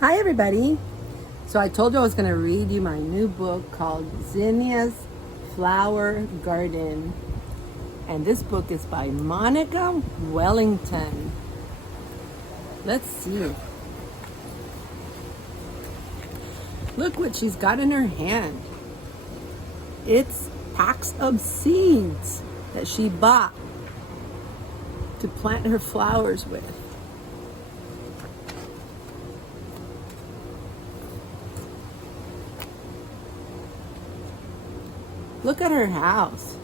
Hi everybody. So I told you I was going to read you my new book called Zinnia's Flower Garden. And this book is by Monica Wellington. Let's see. Look what she's got in her hand. It's packs of seeds that she bought to plant her flowers with. Look at her house.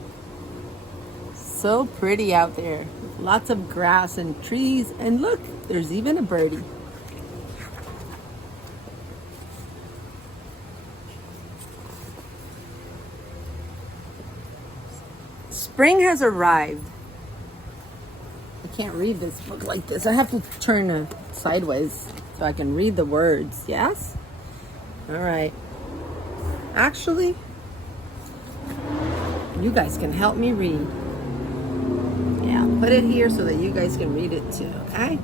So pretty out there. With lots of grass and trees. And look, there's even a birdie. Spring has arrived. I can't read this book like this. I have to turn it sideways so I can read the words. Yes? All right. Actually, you guys can help me read. Yeah, I'll put it here so that you guys can read it too, okay?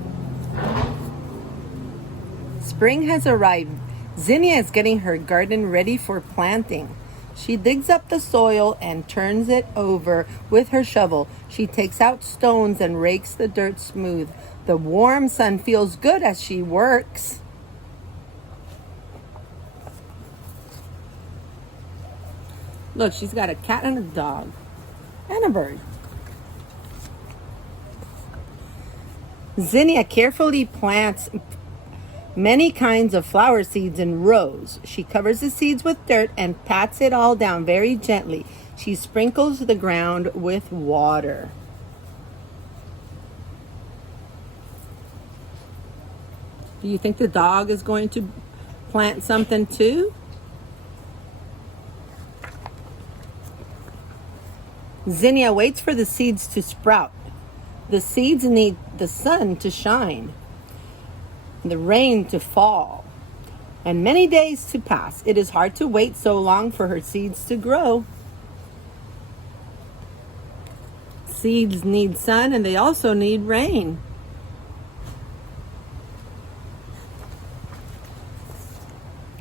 Spring has arrived. Zinnia is getting her garden ready for planting. She digs up the soil and turns it over with her shovel. She takes out stones and rakes the dirt smooth. The warm sun feels good as she works. Look, she's got a cat and a dog and a bird. Zinnia carefully plants many kinds of flower seeds in rows. She covers the seeds with dirt and pats it all down very gently. She sprinkles the ground with water. Do you think the dog is going to plant something too? Zinnia waits for the seeds to sprout. The seeds need the sun to shine, the rain to fall, and many days to pass. It is hard to wait so long for her seeds to grow. Seeds need sun and they also need rain.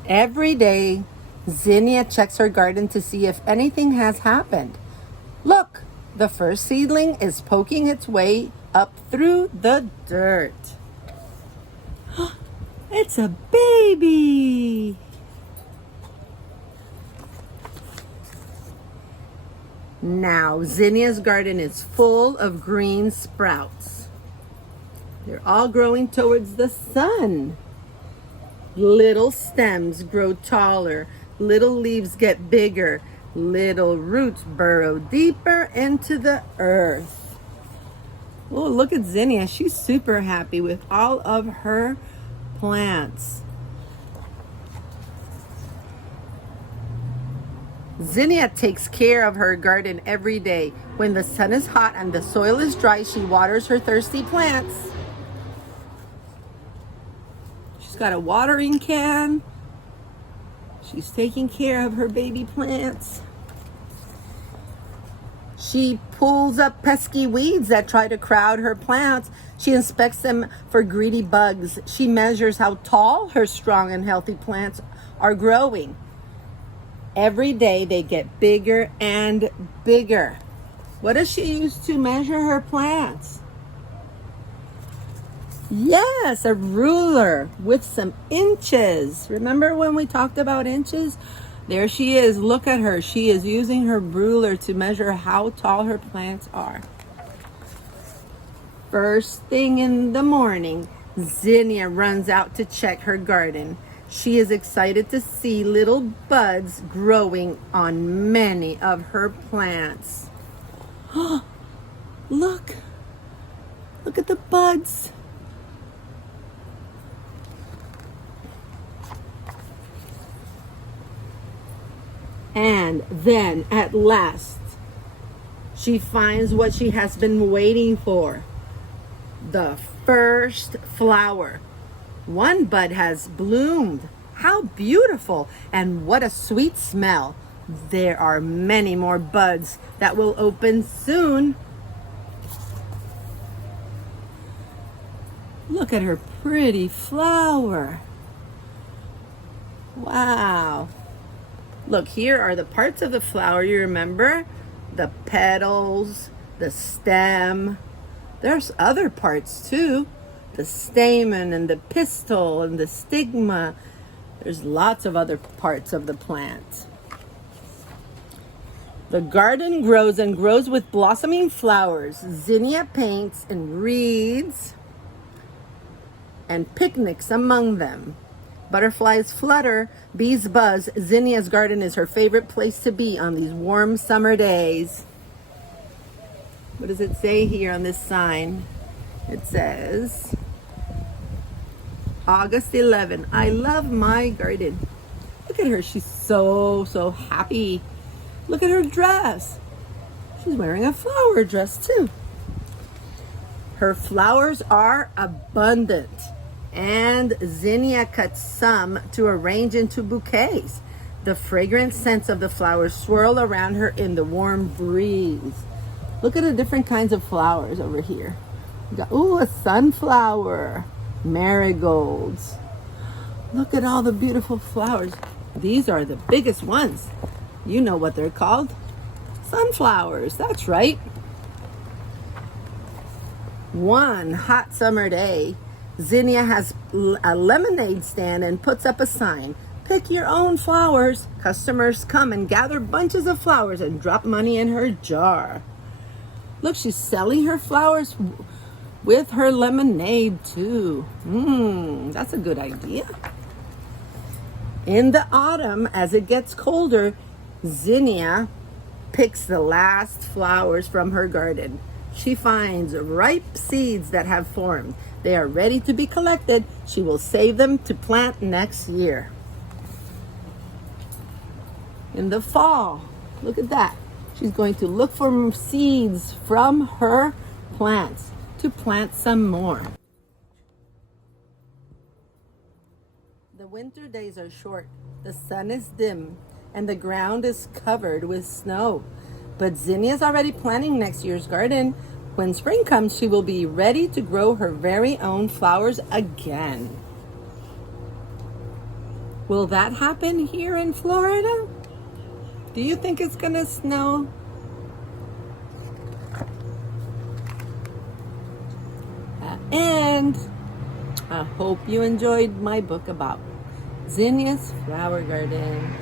Every day, Zinnia checks her garden to see if anything has happened. Look, the first seedling is poking its way up through the dirt. It's a baby. Now, Zinnia's garden is full of green sprouts. They're all growing towards the sun. Little stems grow taller. Little leaves get bigger. Little roots burrow deeper into the earth. Oh, look at Zinnia. She's super happy with all of her plants. Zinnia takes care of her garden every day. When the sun is hot and the soil is dry, she waters her thirsty plants. She's got a watering can. She's taking care of her baby plants. She pulls up pesky weeds that try to crowd her plants. She inspects them for greedy bugs. She measures how tall her strong and healthy plants are growing. Every day they get bigger and bigger. What does she use to measure her plants? Yes, a ruler with some inches. Remember when we talked about inches? There she is. Look at her. She is using her ruler to measure how tall her plants are. First thing in the morning, Zinnia runs out to check her garden. She is excited to see little buds growing on many of her plants. Look! Look at the buds. And then, at last, she finds what she has been waiting for. The first flower. One bud has bloomed. How beautiful! And what a sweet smell. There are many more buds that will open soon. Look at her pretty flower. Wow. Look, here are the parts of the flower you remember. The petals, the stem. There's other parts too. The stamen and the pistil and the stigma. There's lots of other parts of the plant. The garden grows and grows with blossoming flowers. Zinnia paints and reads and picnics among them. Butterflies flutter, bees buzz. Zinnia's garden is her favorite place to be on these warm summer days. What does it say here on this sign? It says, August 11. I love my garden. Look at her. She's so happy. Look at her dress. She's wearing a flower dress too. Her flowers are abundant, and Zinnia cuts some to arrange into bouquets. The fragrant scents of the flowers swirl around her in the warm breeze. Look at the different kinds of flowers over here. We got, ooh, a sunflower, marigolds. Look at all the beautiful flowers. These are the biggest ones. You know what they're called. Sunflowers, that's right. One hot summer day, Zinnia has a lemonade stand and puts up a sign. Pick your own flowers. Customers come and gather bunches of flowers and drop money in her jar. Look, she's selling her flowers with her lemonade too. That's a good idea. In the autumn, as it gets colder, Zinnia picks the last flowers from her garden. She finds ripe seeds that have formed. They are ready to be collected. She will save them to plant next year. In the fall, look at that. She's going to look for seeds from her plants to plant some more. The winter days are short. The sun is dim and the ground is covered with snow. But Zinnia's already planning next year's garden. When spring comes, she will be ready to grow her very own flowers again. Will that happen here in Florida? Do you think it's gonna snow? And I hope you enjoyed my book about Zinnia's flower garden.